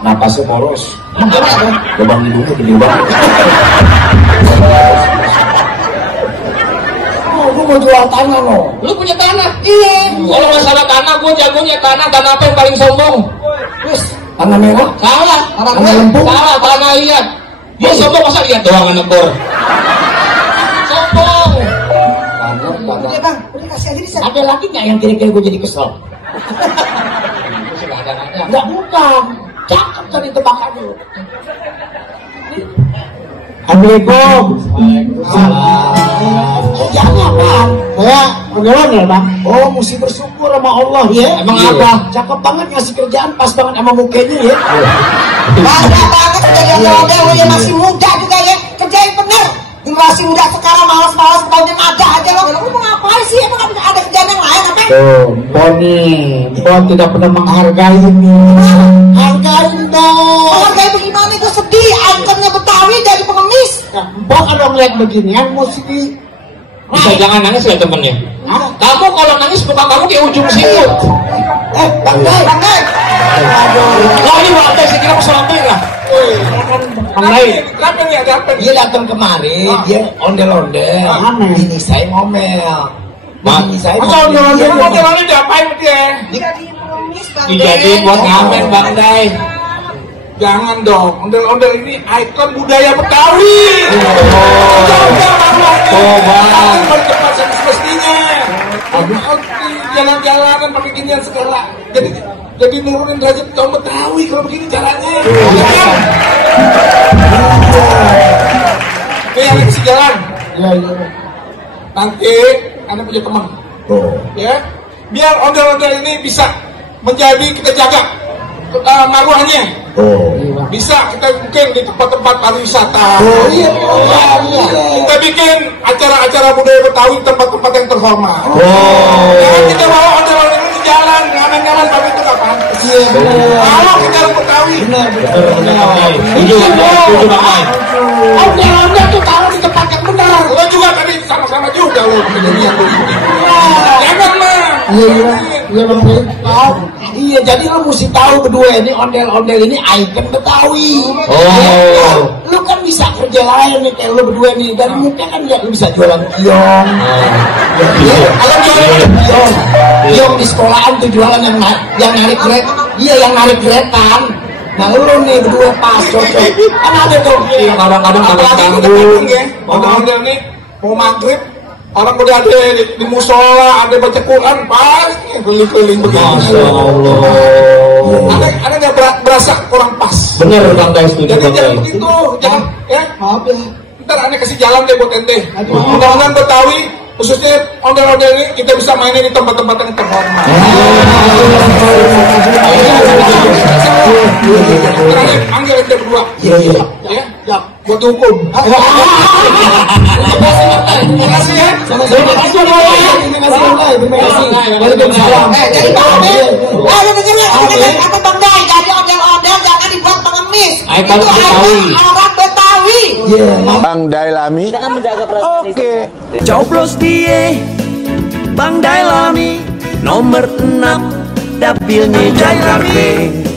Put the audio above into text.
napasnya poros. Lubang hidungnya gede banget. Gue mau jual tanah loh. Lu punya tanah? Iya. Kalau masalah tanah, gue jagonya tanah apa yang paling sombong? Terus tanah merah? Salah. Tanah lempung? Salah, tanah liat. Dia sombong masa lihat doang negor. Sombong. Udah bang, udah kasih aja bisa. Ada lagi nggak yang kira-kira gue jadi kesel? Nggak, bukan. Cakep tadi tebakannya. Assalamualaikum. Jangan bang, saya ondel-ondel bang. Oh, mesti bersyukur sama Allah ya. Emang apa? Cakep banget ngasih kerjaan, pas banget sama mukanya ya. Bangga banget jadi ondel-ondel, lu ya masih muda juga ya. Kerjain bener. Generasi muda sekarang malas-malas bangun ada aja lo. Lu mau ngapain sih? Emang ada kerjaan yang lain apa? Tuh, Pon tidak pernah menghargai ini. Hargain dong. Hargai bagaimana? Gue sedih. Ikonnya Betawi dari pengemis. Mbak kalau ngeliat beginian mesti di. Bisa jangan nangis ya temennya. Kamu kalau nangis bukan kamu di ujung situ. Bang Day. Lah ini waktu saya kira pesawat lah. Bang Day. Kenapa nih ada apa? Dia datang kemari, dia ondel-ondel. Ini saya ngomel. Ini saya Ondel-ondel diapain dia? Jadi pengemis Bang. Dijadiin buat ngamen Bang Day. Jangan dong, ondel-ondel ini ikon budaya Betawi. Bang. Bercepat semestinya. Jalan-jalanan pakai ginian segala. Jadi nurunin derajat kaum Betawi kalau begini caranya. Yang kasih jalan. Nanti Anda punya teman. Ya, biar ondel-ondel ini bisa menjadi kita jaga maruahnya. Bisa kita bikin di tempat-tempat pariwisata. Kita bikin acara-acara budaya Betawi tempat-tempat yang terhormat. Jangan kita bawa ondel-ondel di jalan, ngamen-ngamen tapi itu nggak pantas. Kalau kita Betawi. Ondel-ondel tuh taruh di tempat yang benar. Lo juga tadi sama-sama juga lo kejadian begini. Jangan mah. Iya Bang Day. Iya, jadi lu mesti tahu berdua ini ondel-ondel ini ikon Betawi. Lu kan bisa kerja lain nih kayak lu berdua nih. Dari muka kan lihat lu bisa jualan kiong. Kalau jualan kiong di sekolahan tuh jualan yang narik grab. Iya, yang narik gretan. Nah lu nih berdua pas cocok. Kan ada tuh. Kadang-kadang Apalagi ya, ondel-ondel nih mau maghrib. Orang udah ada di musola, ada baca Quran, pasti keliling-keliling begini. Masya Allah. Ada nggak berasa kurang pas? Bener Bang Day, setuju Jadi Bang jangan Day. begitu, jangan ya. Maaf ya. Ntar Anda kasih jalan deh buat ente. Mudah-mudahan Betawi, khususnya ondel-ondel ini kita bisa mainnya di tempat-tempat yang terhormat. Terakhir, panggil ente berdua. Iya. Ya, buat hukum. Terima kasih ya. Terima kasih Bang Day. Terima kasih. Waalaikumsalam. Jadi Bang Day, lu dengerin kata Bang Day, jadi ondel-ondel jangan dibuat pengemis. Ikon Itu Betawi. orang Betawi. Bang Dailami. Oke. Coblos dia Bang Dailami nomor 6 dapilnya Jakarta.